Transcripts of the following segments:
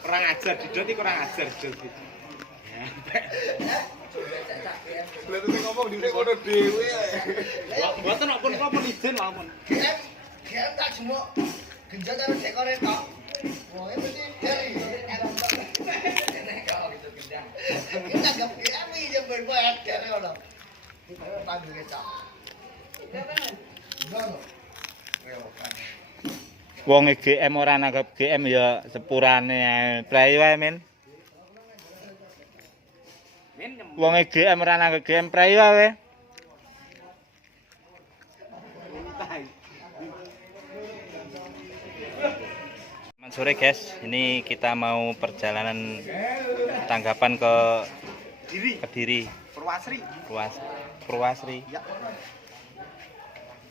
Kurang ajar, Didot iki kurang ajar, Didot. Lha tuh ngomong dhewe kono dhewe. Mboten kok pun izin mawon. Gak tak jemuk genjot karo dekore tok. Wah, mesti dari nek kok gitu gendang. Kita gak kami jember kowe adere ono. Panggil kecap. Wong GM ora nanggap GM ya sepurane prei wae men. Wong GM ora nanggap GM prei wae. Selamat sore guys, ini kita mau perjalanan tanggapan ke Kediri. Purwasri. Ya.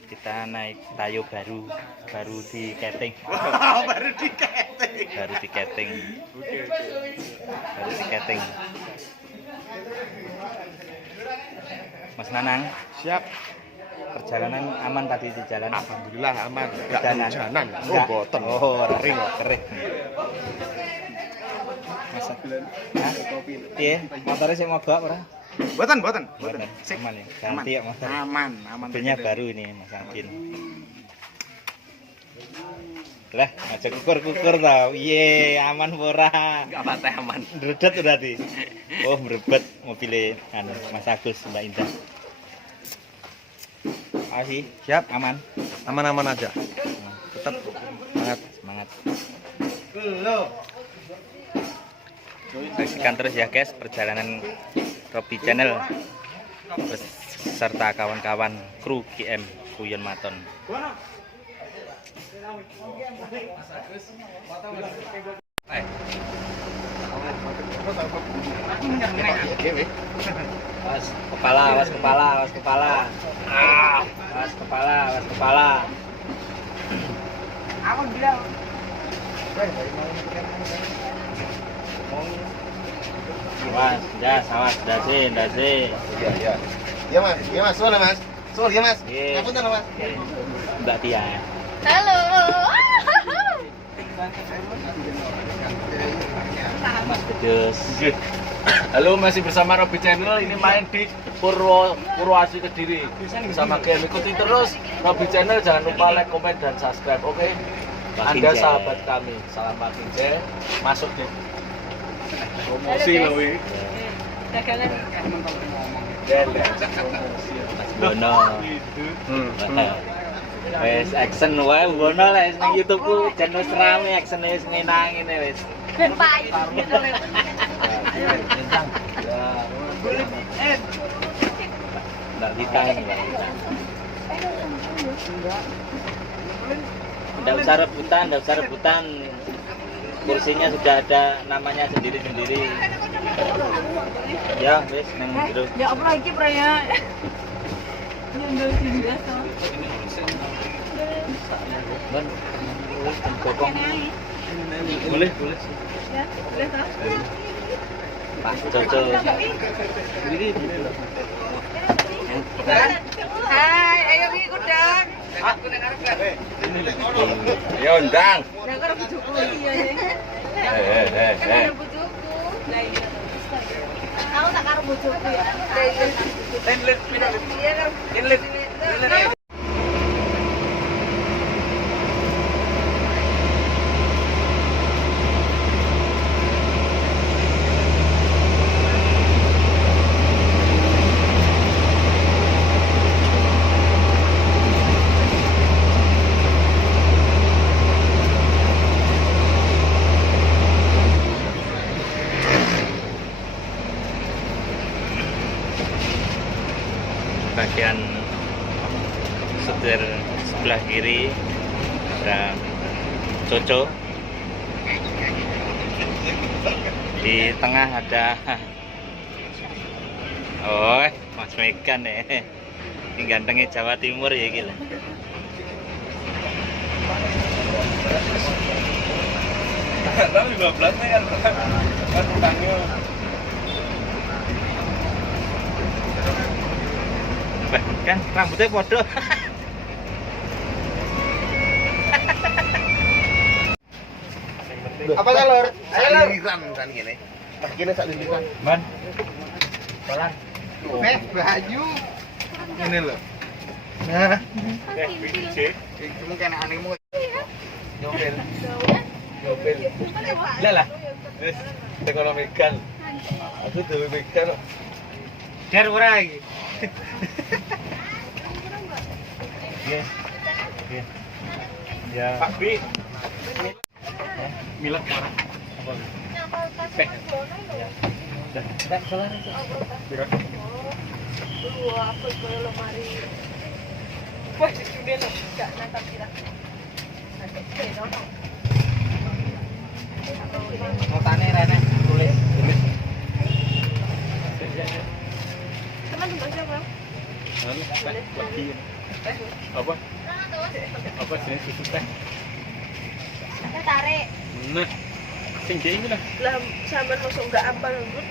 Kita naik tayo baru di Keting. Baru di Keting. Baru di Keting. Mas Nanang, Siap. perjalanan aman tadi di jalan? Alhamdulillah aman. Enggak Hujanan? hujanan. Oh, Enggak. boten. Oh, kering. Mas, hah? Iya, motornya sih mogok ora? Boten. Sip. Aman ya, ganti ya motor. Aman. Mobilnya baru ini Mas Angkin. Lah, aja kukur tau. Iye, aman ora? Enggak patah aman. Ndredeg berarti. Oh, merebet mobilnya anu Mas Agus Mbak Indah. Asih, siap, aman. Aman-aman aja. Tetap semangat. Saksikan terus ya guys perjalanan Robi Channel beserta kawan-kawan kru GM Kuyon Maton. Awas kepala. Awan bilang. Awas, dasi. Iya. Iya Mas. Soal ya Mas. Iya. Ngapunten Mas. Mbak Tia. Halo. Mas Bedus. Halo, masih bersama Robi Channel. Ini main di Purwasri Kediri bersama GM. Ikuti terus Robi Channel. Jangan lupa like, komen, dan subscribe. Oke? Anda sahabat kami. Salam Pak Kince. Masuk deh. Promosi loh ini. Dagangan. Mas Bono. Wes action wae Bono lek ning YouTube ku jan wis rame action wis ngenang ngene wis. Ben payu. Ndak kita ini. Ndak usah rebutan. Kursinya sudah ada namanya sendiri-sendiri. Ya, wis nang jero. Ya apa lagi praya? Nyundul sindas to. Bon. Kokong. Boleh. Ya, boleh toh? Pak Jojo. Hai, ayo iki kudang. Ya undang. Lah karo bojoku iki ya. Karo bojoku. Lah iya. Aku tak karo bojoku ya. Iya. bagian setir sebelah kiri ada Coco, di tengah ada Mas Megan ya, ini gantengnya Jawa Timur ya gila. Tapi 12 nih kan utangnya. Kan rambutnya bodoh. Apa kalor? Liliran kan gini. Pas gini sak liliran. Man. Pelan. Baju. Ini loh. Nah, kamu kan anehmu. Nyopel. Nyopel. Lah. Wis, tekono Megan. Aku dewe Megan. Dar ora iki. Yes. Ya. Pak Bi. Milak mana? Apa? Pek. Dah kelar itu. Wah, sudah loh, gak nantap kira. Nantap kira, no. Notane rene tulis. Teman tumbang siapa? Lagi. Apa? Apa jenis susu teh? Saya tarik. Nah, sing dia ini lah. Lah, sampean masuk enggak apa lembut.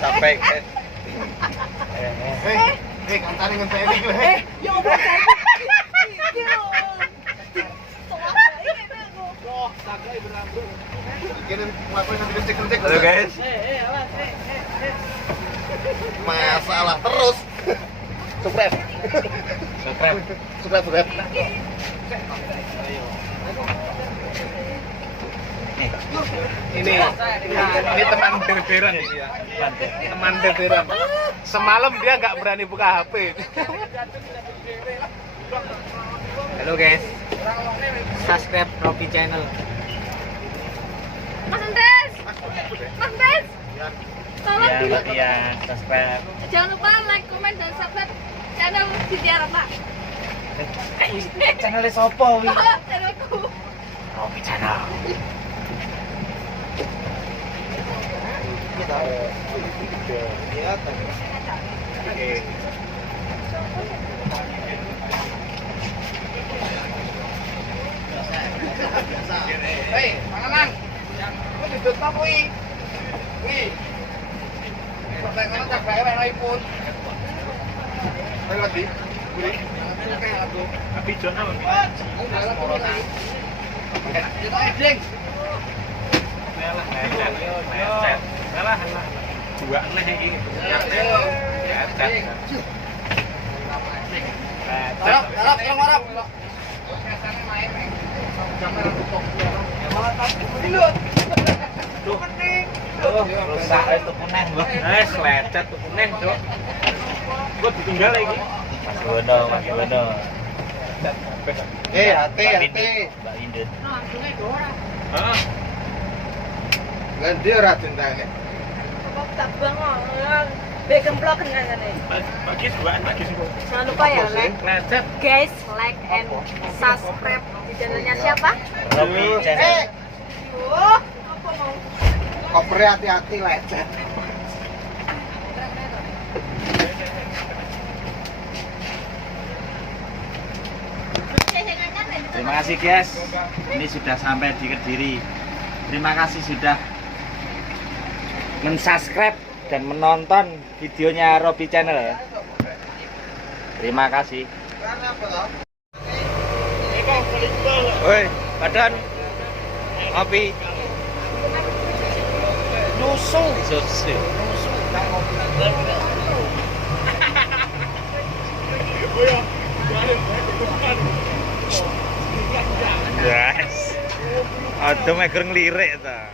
Sampai. Kantar dengan saya nih. Ya Allah. Kira ngapain nanti cek-cek. Halo guys. Masalah terus. Subscribe. Subscribe. Ini teman berberan ini ya. Teman berberan. Semalam dia nggak berani buka HP. Halo guys. Subscribe Robi Channel. Mas Andes. Tolong Ya, subscribe. jangan lupa like, komen, dan subscribe channel Sintiara Pak. Channelnya sopo wi? Channelku. Robi Channel. Hei, panganan. Kok duduk apa kuwi? Kuwi. Sampai kono tak bae wae pun. Ayo lagi. Kuwi. Tapi John apa? Kita edeng. Malah. Dua nih iki. Tarap. Rusak itu puneh, Bang. Lecet tuh kuning, Cok. Gua ditinggal lagi. Mas Bono. Hati. Mbak Indut. Heeh. Ganti ora tentangnya. Kok tak bangun. Bekemplok kan nih. Bagi duaan lagi sih. Jangan lupa ya like. Lecet. Guys, like and subscribe di channelnya siapa? Robi Channel. Yuh, apa mau? Kopernya hati-hati lecet. Terima kasih guys. Ini sudah sampai di Kediri. Terima kasih sudah men-subscribe dan menonton videonya Robi Channel. Terima kasih. Woi, badan ngopi. Susu. Guys. Aduh meger ngelirik ta.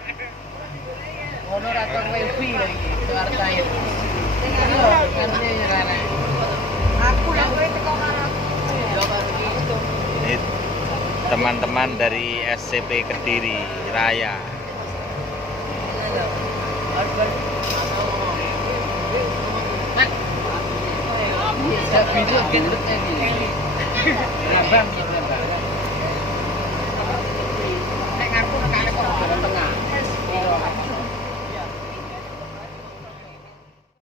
Ono ratong wifi lagi, suara saya. Aku yang teko karo aku. Ini teman-teman dari SCP Kediri Raya. Video kan. Rabam.